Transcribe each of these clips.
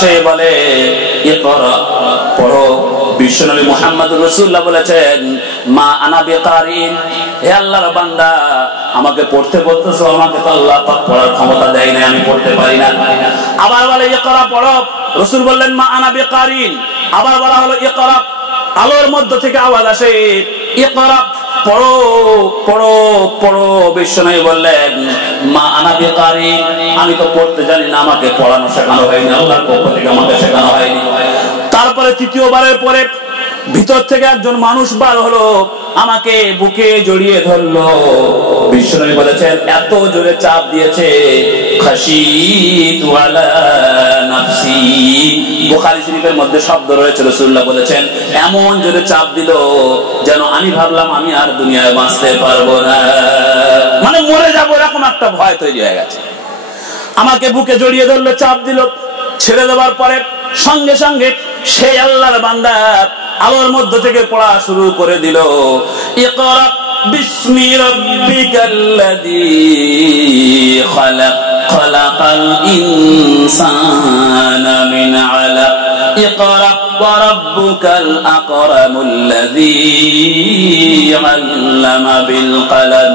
সে বলে ইকরা, পড়ো। বিশ্বনবী মুহাম্মদুর রাসূলুল্লাহ বলেছেন, মা আনা বিকারিন, হে আল্লাহর বান্দা, আমাকে পড়তে বলতেছো, আমাকে তো আল্লাহ পাক পড়ার ক্ষমতা দেয় না, আমি পড়তে পারি না। আবার বলে ইকরা, পড়ো। রাসূল বললেন মা আনা বিকারিন। আবার বলা হলো ইকরা, আলোর মধ্য থেকে আওয়াজ আসে, ইকরা, পড়ো পড়ো পড়ো। বিশ্বনবী বললেন মা আনা বিকারিন, আমি তো পড়তে জানি না, আমাকে পড়ানো শেখানো হয়নি, আল্লাহর পক্ষ থেকে আমাকে শেখানো হয়নি। তারপরে তৃতীয়বারের পরে ভিতর থেকে একজন মানুষ বার হলো, আমাকে বুকে জড়িয়ে ধরলো। বিশ্বনবী বলেছেন এত জোরে চাপ দিয়েছে, খাশিতু আলা নাফসি। বুখারী শরীফের মধ্যে শব্দ রয়েছে, রাসূলুল্লাহ বলেছেন এমন জোরে চাপ দিল যেন আমি ভাবলাম আমি আর দুনিয়ায় বাঁচতে পারবো না, মানে মরে যাবো, এরকম একটা ভয় তৈরি হয়ে গেছে। আমাকে বুকে জড়িয়ে ধরলো, চাপ দিল। ছেড়ে দেওয়ার পরে সঙ্গে সঙ্গে সেই আল্লাহর বান্দা আলোর মধ্য থেকে পড়া শুরু করে দিল, ইকরা বিসমি রাব্বিকাল্লাযী খালাক, খালাকাল ইনসানা মিন আলাক, ইকরা ওয়া রাব্বুকাল আকরামুল্লাযী আল্লামা বিল কলম,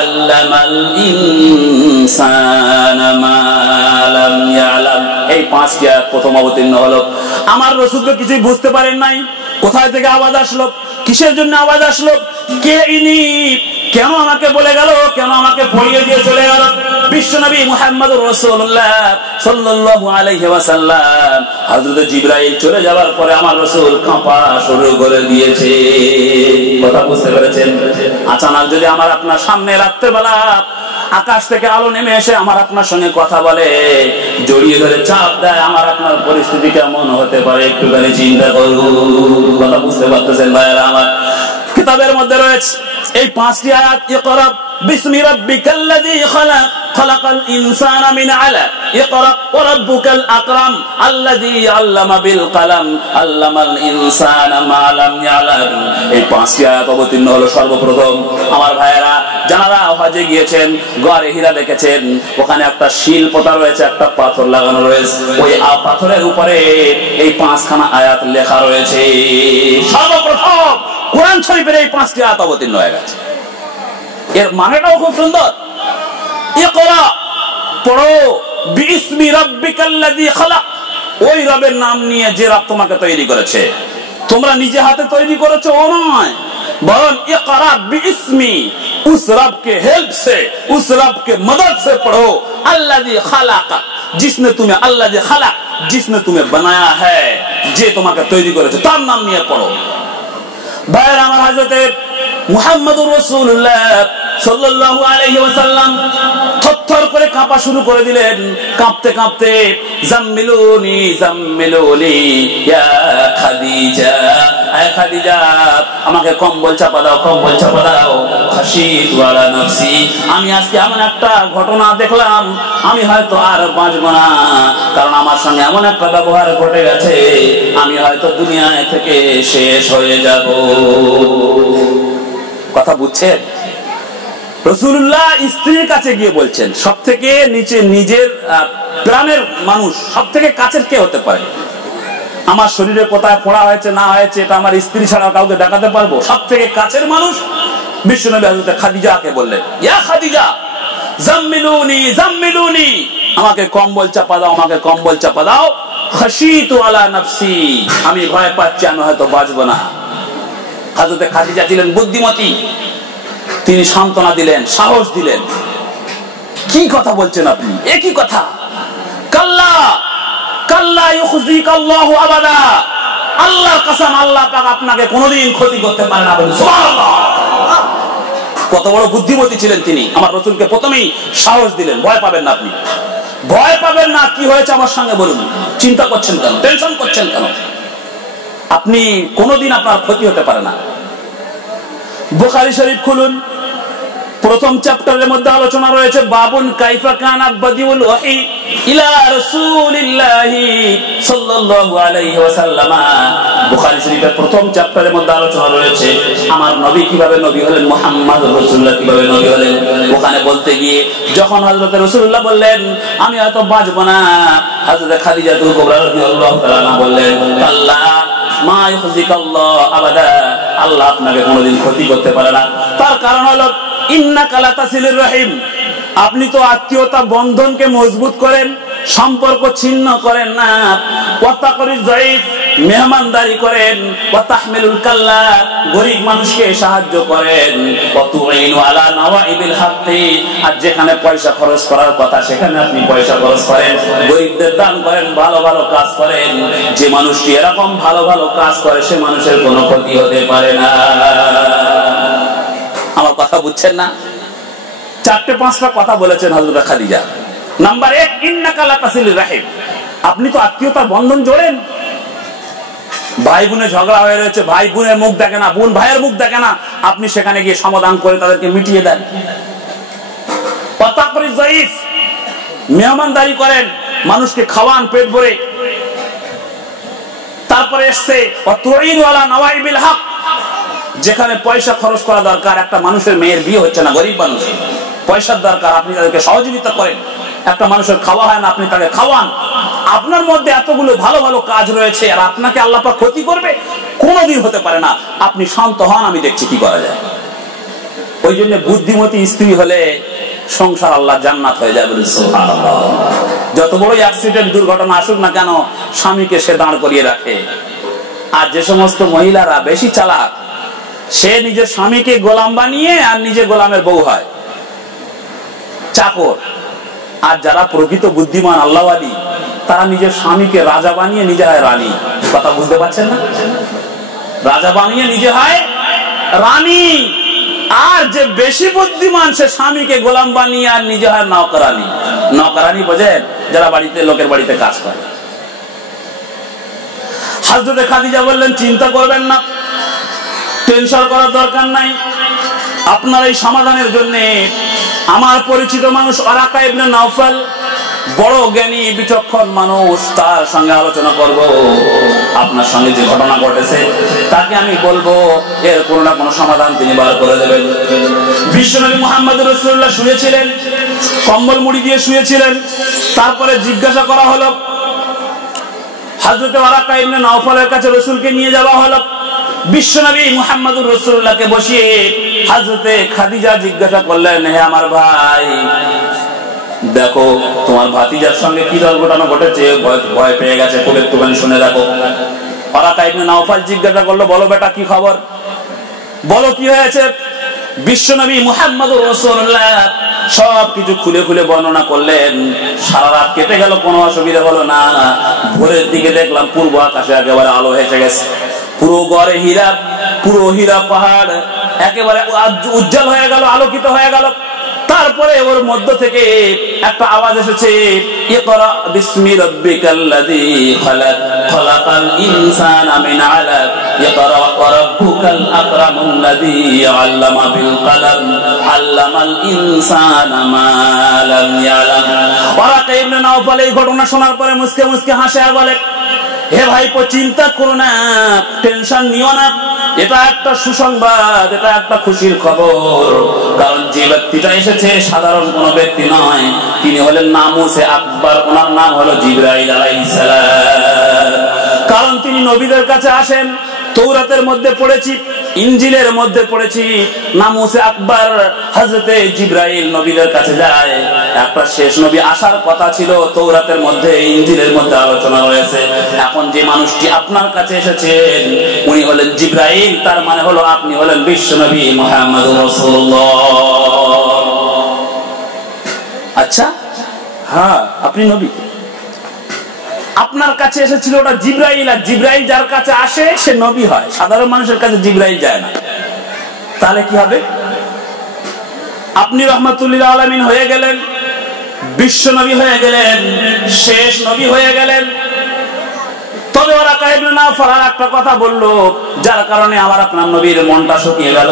আল্লামাল ইনসানা মা লাম ইয়ালাম। এই পাঁচটি আয়াত প্রথম অবতীর্ণ হলো। আমার রাসূলকে কিছুই বুঝতে পারেন নাই, কোথায় থেকে আওয়াজ আসলো, কিসের জন্য আওয়াজ আসলো, কে ইনি, কেন আমাকে বলে গেল, কেন আমাকে পড়িয়ে দিয়ে চলে গেল। বিশ্বনবী মুহাম্মদুর রাসূলুল্লাহ সাল্লাল্লাহু আলাইহি ওয়াসাল্লাম, হযরত জিবরাইল চলে যাওয়ার পরে আমার রাসূল কাঁপা শুরু করে দিয়েছে। কথা বুঝতে পেরেছেন? আচানক যদি আমার আপনার সামনে রাত্রেবেলা আকাশ থেকে আলো নেমে এসে আমার আপনার সঙ্গে কথা বলে, জড়িয়ে ধরে চাপ দেয়, আমার আপনার পরিস্থিতি কেমন হতে পারে একটুখানি চিন্তা করুন। কথা বুঝতে পারতেছেন ভাইয়েরা আমার? কিতাবের মধ্যে রয়েছে এই পাঁচটি আয়াত, ইকরা বিসমি রাব্বিকাল্লাযী খালাক, খালাকাল ইনসানা মিন আলাক, ইকরা ওয়া রাব্বুকাল আকরাম আল্লাযী আল্লামা বিল কলম, আল্লামাল ইনসানা মা লাম ইয়ালাম। এই পাঁচটি আয়াত অবতীর্ণ হলো সর্বপ্রথম। আমার ভাইয়েরা, যারা হজে গিয়েছেন, গড়ে হীরা দেখেছেন, ওখানে একটা শিল পোতা রয়েছে, একটা পাথর লাগানো রয়েছে, ওই পাথরের উপরে এই পাঁচখানা আয়াত লেখা রয়েছে। সর্বপ্রথম কোরআন শরীফের এই পাঁচটি আয়াত অবতীর্ণ হয়ে গেছে। এর মানেটাও খুব সুন্দর, ইকরা, পড়ো, বিসমি রাব্বিকাল্লাযী খালাক, ওই রবের নাম নিয়ে যে রব তোমাকে তৈরি করেছে। তোমরা নিজে হাতে তৈরি করেছো ও নয়, বরং ইকরা বিইসমি, उस रब के हेल्प से, उस रब के मदद से पढ़ो, अल्लाज़ी खलाक, जिसने तुम्हें, अल्लाज़ी खलाक, जिसने तुम्हें बनाया है, जे तुम्हें तैयारी करेছে তার নাম নিয়ে পড়ো। ভাইরা আমার, হযরতে মুহাম্মদুর রাসূলুল্লাহ সাল্লাল্লাহু আলাইহি ওয়াসাল্লাম থরথর করে কাঁপা শুরু করে দিলেন। কাঁপতে কাঁপতে জাম্মিলুনি জাম্মিলুনি ইয়া খাদিজা, আয় খাদিজা, আমাকে কম্বল চাপা দাও, কম্বল চাপা দাও। খাশিতু আলা নাফসি, আমি আজকে এমন একটা ঘটনা দেখলাম, আমি হয়তো আর বাঁচবো না, কারণ আমার সঙ্গে এমন একটা ব্যবহার ঘটে গেছে, আমি হয়তো দুনিয়া থেকে শেষ হয়ে যাব। কথা বুঝছেন? রাসূলুল্লাহ স্ত্রীর কাছে গিয়ে বলছেন, সব থেকে নিচে নিজের প্রাণের মানুষ সব থেকে কাছের কে হতে পারে? আমার শরীরে কোথায় ফোড়া হয়েছে না হয়েছে এটা আমার স্ত্রী ছাড়া কাউকে দেখাতে পারবো? সব থেকে কাছের মানুষ বিশ্বনবী হযরত খাদিজাকে বললেন, ইয়া খাদিজা জাম্মিলুনি জাম্মিলুনি, আমাকে কম্বল চাপা দাও, আমাকে কম্বল চাপা দাও। খাশিতু আলা নাফসি, আমি ভয় পাচ্ছি, আমি হয়তো বাঁচবো না। হযরত খাদিজা ছিলেন বুদ্ধিমতী, তিনি সান্ত্বনা দিলেন, সাহস দিলেন। কি কথা বলছেন আপনি? একই কথা, কাল্লা কাল্লা ইউখজিকাল্লাহু আবাদা, আল্লাহর কসম, আল্লাহ পাক আপনাকে কোনোদিন ক্ষতি করতে পারে না। বলেন সুবহানাল্লাহ। কত বড় বুদ্ধিমতী ছিলেন তিনি। আমার রাসূলকে প্রথমেই সাহস দিলেন, ভয় পাবেন না, আপনি ভয় পাবেন না। কি হয়েছে আমার সঙ্গে বলুন, চিন্তা করছেন কেন, টেনশন করছেন কেন? আপনি কোনোদিন আপনার ক্ষতি হতে পারে না। বুখারী শরীফ খুলুন, প্রথম চ্যাপ্টারের মধ্যে আলোচনা রয়েছে বাবুন কাইফা কানা বাদিউল ওয়াহি ইলা রাসূলিল্লাহি সাল্লাল্লাহু আলাইহি ওয়াসাল্লাম বুখারী শরীফের প্রথম চ্যাপ্টারের মধ্যে আলোচনা রয়েছে আমার নবী কিভাবে নবী হলেন, মুহাম্মদ রাসূলুল্লাহ কিভাবে নবী হলেন। ওখানে বলতে গিয়ে যখন হযরত রাসূলুল্লাহ বললেন আমি হয়তো বাঁচব না, হযরত খাদিজাতুল কুবরা রাদিয়াল্লাহু তাআলা বললেন আল্লাহ মা ইউখজিকাল্লাহ আবাদা, আল্লাহ আপনাকে কোনোদিন ক্ষতি করতে পারে না। তার কারণ হলো ইন্নাকা লাতাসিলুর রহিম, আপনি তো আত্মীয়তা বন্ধনকে মজবুত করেন, সম্পর্ক ছিন্ন করেন না। ওয়াতাকরিজ যায়িফ, মেহমানদারি করেন। ওয়াতাহমিলুল কাল্লা, গরীব মানুষকে সাহায্য করেন। ওয়াতুইনু আলা নাওয়াইবিল হাক্কি, আর যেখানে পয়সা খরচ করার কথা সেখানে আপনি পয়সা খরচ করেন, গরীবদের দান করেন, ভালো ভালো কাজ করেন। যে মানুষটি এরকম ভালো ভালো কাজ করে সে মানুষের কোনো ক্ষতি হতে পারে না। আমার কথা বুঝছেন না? চারটে পাঁচটা কথা বলেছেন হযরত খাদিজা। নাম্বার 1, ইন্নাকা লাতাসিলুর রহিম, আপনি তো আত্মীয়তার বন্ধন জোড়েন। ভাই বোনে ঝগড়া হয়ে রয়েছে, ভাই বোনের মুখ দেখে না, বোন ভাইয়ের মুখ দেখে না, আপনি সেখানে গিয়ে সমাধান করে তাদেরকে মিটিয়ে দেন। ওয়াতাকরিজ যায়িফ, মেহমানদারি করেন, মানুষকে খাওয়ান পেট ভরে। তারপরে এসছে ওয়াতুইনু আলা নাওয়াইবিল হক, যেখানে পয়সা খরচ করা দরকার, একটা মানুষের মেয়ের বিয়ে হচ্ছে না, গরিব মানুষ, পয়সার দরকার, আপনি তাদেরকে সহযোগিতা করেন। একটা মানুষের খাওয়া হয় না, আপনি তাকে খাওয়ান। আপনার মধ্যে এতগুলো ভালো ভালো কাজ রয়েছে, আর আপনাকে আল্লাহ পাক ক্ষতি করবে কোনোদিন হতে পারে না। আপনি শান্ত হন, আমি দেখছি কি করা যায়। ওই জন্য বুদ্ধিমতী স্ত্রী হলে সংসার আল্লাহ জান্নাত হয়ে যায় বলে সুবহানাল্লাহ। যত বড় অ্যাক্সিডেন্ট দুর্ঘটনা আসুক না কেন, স্বামীকে সে দাঁড় করিয়ে রাখে। আর যে সমস্ত মহিলারা বেশি চালাক, সে নিজের স্বামীকে গোলাম বানিয়ে আর নিজে গোলামের বউ হয়, চাকর। আর যারা প্রকৃত বুদ্ধিমান আল্লাহওয়ালী, তারা নিজের স্বামীকে রাজা বানিয়ে নিজে হয় রানী। কথা বুঝতে পারছেন না? রাজা বানিয়ে নিজে হয় রানী। আর যে বেশি বুদ্ধিমান, সে স্বামীকে গোলাম বানিয়ে আর নিজে হয় নওকরানী। নওকরানী বোঝেন? যারা বাড়িতে লোকের বাড়িতে কাজ করে। হযরত খাদিজা বললেন চিন্তা করবেন না, টেনশন করার দরকার নাই। আপনার এই সমাধানের জন্য আমার পরিচিত মানুষ ওয়ারাকা ইবনে নাওফাল, বড় জ্ঞানী বিচক্ষণ মানুষ, তার সঙ্গে আলোচনা করব। আপনার সঙ্গে যে ঘটনা ঘটেছে তাকে আমি বলবো, এর কোনো না কোনো সমাধান তিনি বার করে দেবেন। বিশ্বনবী মুহাম্মদ রাসূলুল্লাহ শুয়েছিলেন, কম্বল মুড়ি দিয়ে শুয়েছিলেন। তারপরে জিজ্ঞাসা করা হলো, হযরত ওয়ারাকা ইবনে নাওফালের কাছে রাসূলকে নিয়ে যাওয়া হলো। বিশ্বনবী মুহাম্মদুর রাসূলুল্লাহকে বসিয়ে হযরতে খাদিজা জিজ্ঞাসা করলেন, হে আমার ভাই, দেখো তোমার ভাতিজার সঙ্গে কি দুর্ঘটনা ঘটেছে, ভয় পেয়ে গেছে, খুব একটুখানি শুনে রাখো। ওয়ারাকা ইবনে নাওফাল জিজ্ঞাসা করলো, বলো বেটা কি খবর, বলো কি হয়েছে। বিশ্বনবী মুহাম্মদুর রাসূলুল্লাহ সবকিছু খুলে খুলে বর্ণনা করলেন। সারা রাত কেটে গেল, কোনো অসুবিধা হলো না। ভোরের দিকে দেখলাম পূর্ব আকাশে একেবারে আলো হেসে গেছে, পুরো গড়ে হীরা, পুরো হীরা পাহাড় একেবারে উজ্জ্বল হয়ে গেল, আলোকিত হয়ে গেল। তারপরে ওর মধ্য থেকে একটা আওয়াজ এসেছে, ইকরা বিসমি রাব্বিকাল্লাযী খালাক, খালাকাল ইনসানা মিন আলাক, ইকরা ওয়া রাব্বুকাল আকরামুল্লাযী আল্লামা বিল কলম, আল্লামাল ইনসানা মা লাম ইয়ালাম। ওয়ারাকা ইবনে নাওফাল এই ঘটনা শোনার পরে মুস্কে মুস্কে হাসে আর বলে, হে ভাইপো, চিন্তা করো না, টেনশন নিও না, এটা একটা সুসংবাদ, এটা একটা খুশির খবর। কারণ যে ব্যক্তিটা এসেছে সাধারণ কোনো ব্যক্তি নয়, তিনি হলেন নামুসে আকবার, ওনার নাম হলো জিবরাইল আলাইহিস সালাম। কারণ তিনি নবীদের কাছে আসেন, তৌরাতের মধ্যে পড়েছি, ইনজিলের মধ্যে পড়েছি, নামুসে আকবার হযরতে জিবরাইল নবীদের কাছে যায়। একটা শেষ নবী আসার কথা ছিল, তৌরাতের মধ্যে ইনজিলের মধ্যে আলোচনা রয়েছে। এখন যে মানুষটি আপনার কাছে এসেছেন উনি হলেন জিবরাইল, তার মানে হলো আপনি হলেন বিশ্বনবী মুহাম্মদুর রাসূলুল্লাহ। আচ্ছা, হ্যাঁ আপনি নবী। আপনার কাছে এসেছিল ওটা জিবরাইল, আর জিবরাইল যার কাছে আসে সে নবী হয়, সাধারণ মানুষের কাছে জিবরাইল যায় না। তাহলে কি হবে? আপনি রাহমাতুল আলামিন হয়ে গেলেন, বিশ্ব নবী হয়ে গেলেন, শেষ নবী হয়ে গেলেন। তবে ওয়ারাকা ইবনে নাওফাল একটা কথা বললো, যার কারণে আমার আপনার নবীর মনটা শুকিয়ে গেল।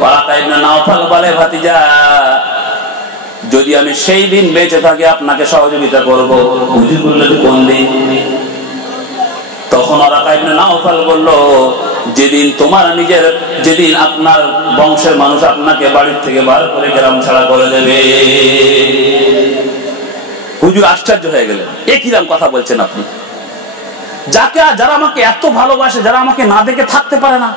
ওয়ারাকা ইবনে নাওফাল বলে, ভাতিজা, যদি আমি সেই দিন বেঁচে থাকি আপনাকে সহযোগিতা করবো। হুজুর বললেন কোন দিন? নাওফাল বলল, যেদিন আপনার বংশের মানুষ আপনাকে বাড়ির থেকে বার করে গ্রাম ছাড়া করে দেবে। হুজুর আশ্চর্য হয়ে গেলেন, এ কিরকম কথা বলছেন আপনি? যারা আমাকে এত ভালোবাসে, যারা আমাকে না দেখে থাকতে পারে না,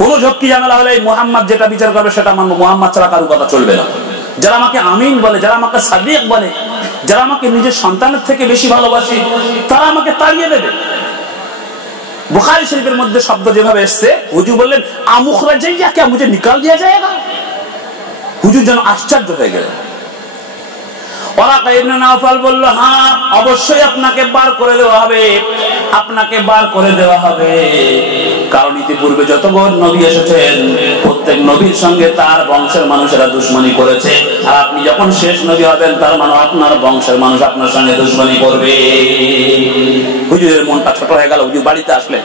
কোন ঝক্কি ঝামেলা হলে মুহাম্মদ যেটা বিচার করবে সেটা মানবো, মুহাম্মদ ছাড়া কারো কথা চলবে না। যারা আমাকে আমিন বলে, যারা আমাকে সাদিক বলে, যারা আমাকে নিজের সন্তানের থেকে বেশি ভালোবাসে, তারা আমাকে তাড়িয়ে দেবে। বুখারী শরীফের মধ্যে শব্দ যেভাবে এসছে, হুজুর বললেন আমুখরাজাইয়া কে মুঝে নিকাল দিয়া যায়গা। হুজুর যেন আশ্চর্য হয়ে গেলেন। ওরাকা ইবনে নাওফাল বলল, হ্যাঁ অবশ্যই আপনাকে বার করে দেওয়া হবে, আপনাকে বার করে দেওয়া হবে। কারণ ইতিপূর্বে যতবার নবী এসেছেন প্রত্যেক নবীর সঙ্গে তার বংশের মানুষেরা দুশমনি করেছে, আর আপনি যখন শেষ নবী হবেন তার মানে আপনার বংশের মানুষ আপনার সঙ্গে দুশমনি করবে। হুজুরের মনটা ছোট হয়ে গেল। হুজুর বাড়িতে আসলেন,